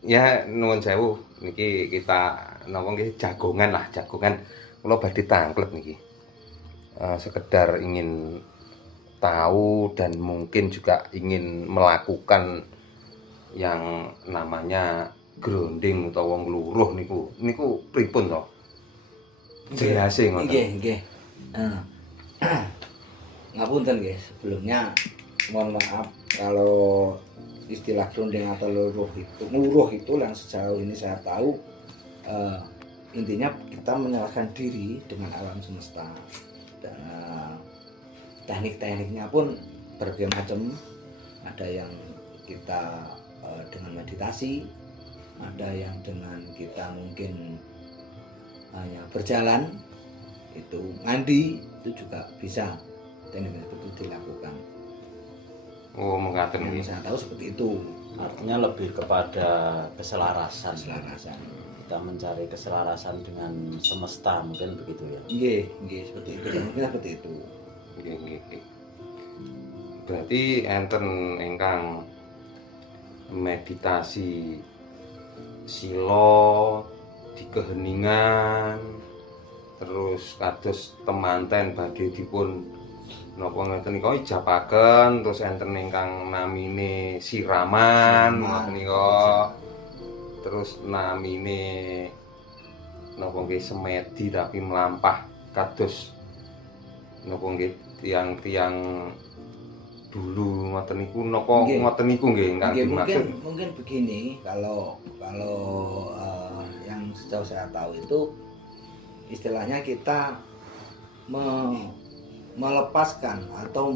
Ya nuwun sewu niki kita napa nggih jagongan lah, jagongan kula badhe tanglet niki. Sekedar ingin tahu dan mungkin juga ingin melakukan yang namanya grounding utawa ngluruh niku. Niku pripun to? Nggih, Jelase ngoten. nggih, nggih. Nah, ngapunten nggih, sebelumnya mohon maaf kalau istilah grounding atau luruh itu yang sejauh ini saya tahu eh, intinya kita menyerahkan diri dengan alam semesta dan teknik-tekniknya pun berbagai macam. Ada yang kita dengan meditasi, ada yang dengan kita mungkin hanya berjalan, itu mandi itu juga bisa teknik itu dilakukan. Oh, mengkaten Yang nggih. saya tahu seperti itu. Artinya lebih kepada keselarasan. Keselarasan. Kita mencari keselarasan dengan semesta, mungkin begitu ya. Nggih, seperti itu. Mungkin seperti itu. Nggih, nggih. Berarti enten ingkang meditasi sila di keheningan terus kados temanten badhe dipun napa ngeten nika ijabaken terus enten ingkang namine siraman ngoten nika terus namine napa nggih semedi tapi melampah kados napa nggih tiang-tiang dulu ngoten niku napa ngoten niku nggih ingkang dimaksud. Mungkin begini, kalau yang sejauh saya tahu itu istilahnya kita melepaskan atau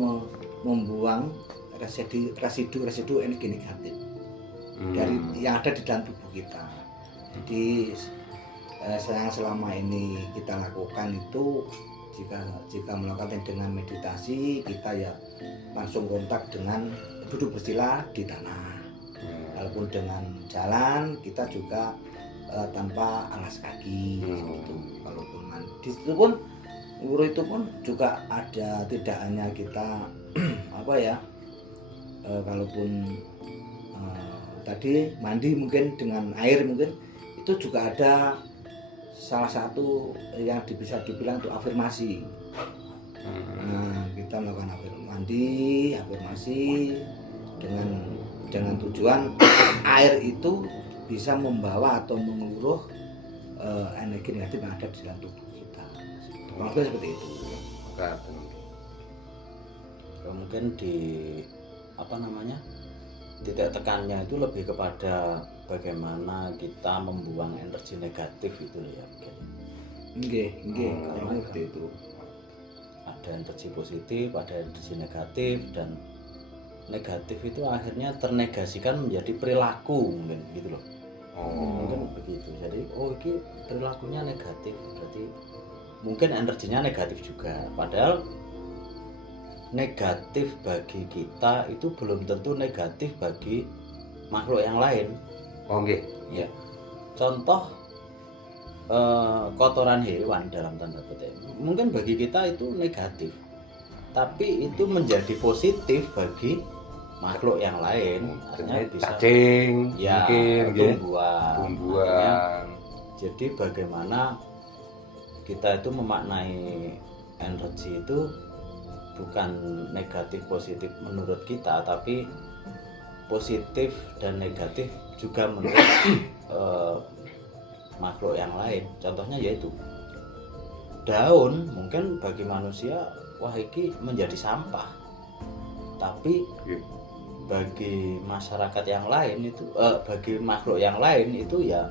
membuang residu energi negatif dari yang ada di dalam tubuh kita. Jadi yang selama ini kita lakukan itu jika melakukan dengan meditasi, kita ya langsung kontak dengan duduk bersila di tanah. Walaupun dengan jalan kita juga tanpa alas kaki gitu. Walaupun di situ pun guru itu pun juga ada, tidak hanya kita apa ya, kalaupun tadi mandi mungkin dengan air, mungkin itu juga ada salah satu yang bisa dibilang itu afirmasi. Nah, kita melakukan afirmasi dengan tujuan air itu bisa membawa atau mengeluruh energi negatif yang ada di dalam tubuh kita. Maksudnya seperti itu. Mungkin di titik tekannya itu lebih kepada bagaimana kita membuang energi negatif itu ya mungkin. Nggih, kalau seperti itu. Ada energi positif, ada energi negatif, dan negatif itu akhirnya ternegasikan menjadi perilaku mungkin gitu loh. Mungkin begitu. Jadi ini perilakunya negatif, berarti mungkin energinya negatif juga. Padahal negatif bagi kita itu belum tentu negatif bagi makhluk yang lain. Ya. Contoh kotoran hewan dalam tanda petik. Mungkin bagi kita itu negatif, tapi itu menjadi positif bagi makhluk yang lain. Artinya bisa cacing, ya, mungkin tumbuhan. Jadi bagaimana kita itu memaknai energi itu bukan negatif positif menurut kita, tapi positif dan negatif juga menurut makhluk yang lain. Contohnya yaitu daun, mungkin bagi manusia wah ini menjadi sampah, tapi bagi masyarakat yang lain itu bagi makhluk yang lain itu ya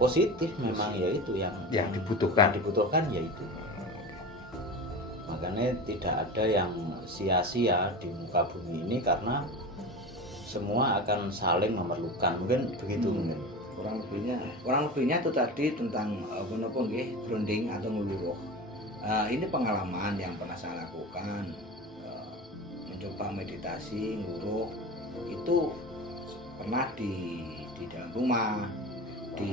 positif. Memang yaitu yang dibutuhkan yaitu. Makanya tidak ada yang sia-sia di muka bumi ini karena semua akan saling memerlukan. Mungkin begitu. Mungkin kurang lebihnya itu tadi tentang grounding atau ngeluruh. Ini pengalaman yang pernah saya lakukan, mencoba meditasi ngeluruh itu pernah di dalam rumah, di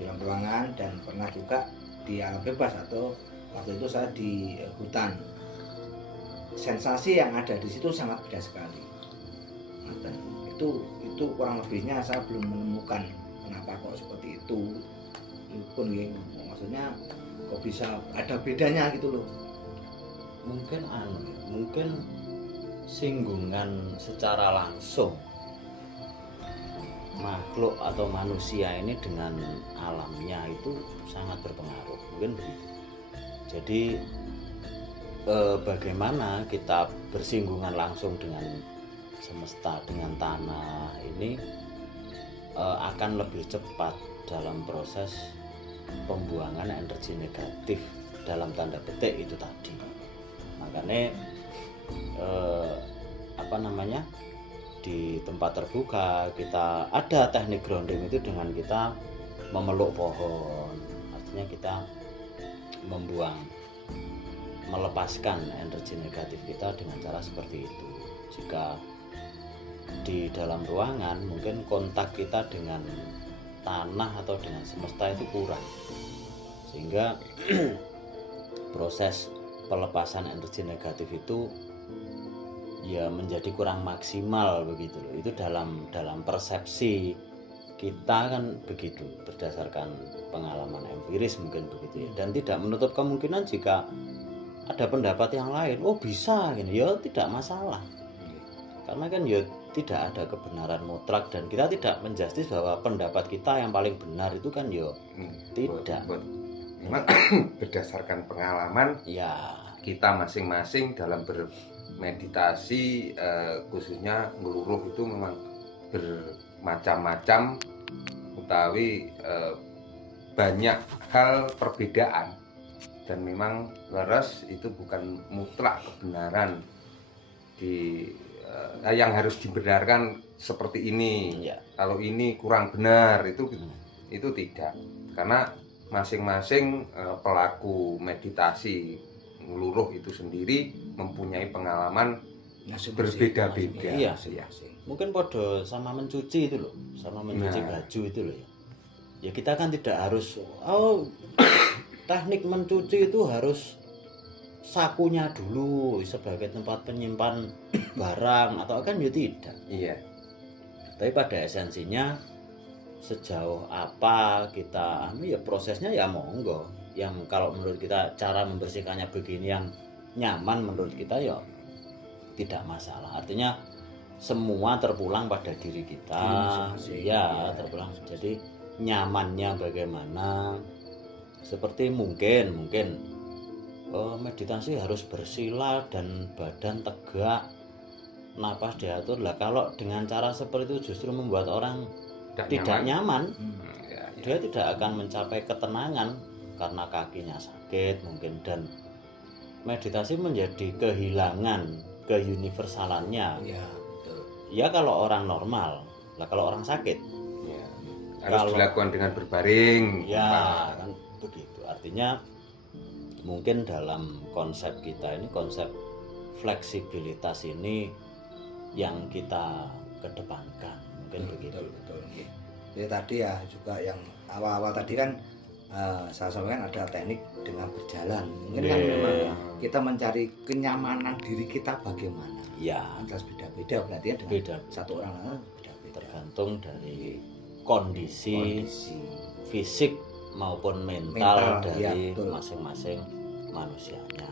dalam ruangan, dan pernah juga di alam bebas atau waktu itu saya di hutan. Sensasi yang ada di situ sangat beda sekali. Itu itu kurang lebihnya saya belum menemukan kenapa kok seperti itu pun ya, maksudnya kok bisa ada bedanya gitu loh. Mungkin singgungan secara langsung makhluk atau manusia ini dengan alamnya itu sangat berpengaruh, mungkin begitu. Jadi bagaimana kita bersinggungan langsung dengan semesta, dengan tanah ini akan lebih cepat dalam proses pembuangan energi negatif dalam tanda petik itu tadi. Makanya di tempat terbuka kita ada teknik grounding itu dengan kita memeluk pohon, artinya kita melepaskan energi negatif kita dengan cara seperti itu. Jika di dalam ruangan mungkin kontak kita dengan tanah atau dengan semesta itu kurang, sehingga proses pelepasan energi negatif itu ya menjadi kurang maksimal begitu loh. Itu dalam persepsi kita kan begitu, berdasarkan pengalaman empiris mungkin begitu ya. Dan tidak menutup kemungkinan jika ada pendapat yang lain, oh bisa gini, ya tidak masalah. Karena kan ya tidak ada kebenaran mutlak dan kita tidak menjustis bahwa pendapat kita yang paling benar itu kan ya tidak. Memang berdasarkan pengalaman ya kita masing-masing dalam bermeditasi, khususnya ngeluruh itu memang bermacam-macam, utawi banyak hal perbedaan, dan memang leres itu bukan mutlak kebenaran yang harus dibenarkan seperti ini ya. Kalau ini kurang benar itu tidak, karena masing-masing pelaku meditasi ngeluruh itu sendiri mempunyai pengalaman berbeda-beda. Iya. Mungkin podo sama mencuci itu loh, sama mencuci baju itu loh ya. Ya kita kan tidak harus teknik mencuci itu harus sakunya dulu sebagai tempat penyimpan barang atau kan ya tidak. Iya. Tapi pada esensinya sejauh apa kita ya prosesnya ya monggo. Yang kalau menurut kita cara membersihkannya begini yang nyaman menurut kita ya tidak masalah. Artinya semua terpulang pada diri kita. Ya, terpulang. Jadi nyamannya bagaimana? Seperti mungkin meditasi harus bersila dan badan tegak, napas diatur. Lah kalau dengan cara seperti itu justru membuat orang tidak nyaman. Dia tidak akan mencapai ketenangan karena kakinya sakit mungkin, dan meditasi menjadi kehilangan keuniversalannya. Iya, betul. Ya kalau orang normal, lah kalau orang sakit Ya. Harus dilakukan dengan berbaring. Ya, kan begitu. Artinya mungkin dalam konsep kita ini, konsep fleksibilitas ini yang kita kedepankan. Mungkin begitu. Betul. Jadi tadi ya juga yang awal-awal tadi kan saya sampaikan ada teknik dengan berjalan. Mungkin kan memang kita mencari kenyamanan diri kita bagaimana. Ya, Jelas beda-beda berarti ya dengan beda. satu orang beda-beda. Tergantung dari kondisi fisik maupun mental Mental, dari ya, betul. masing-masing manusianya.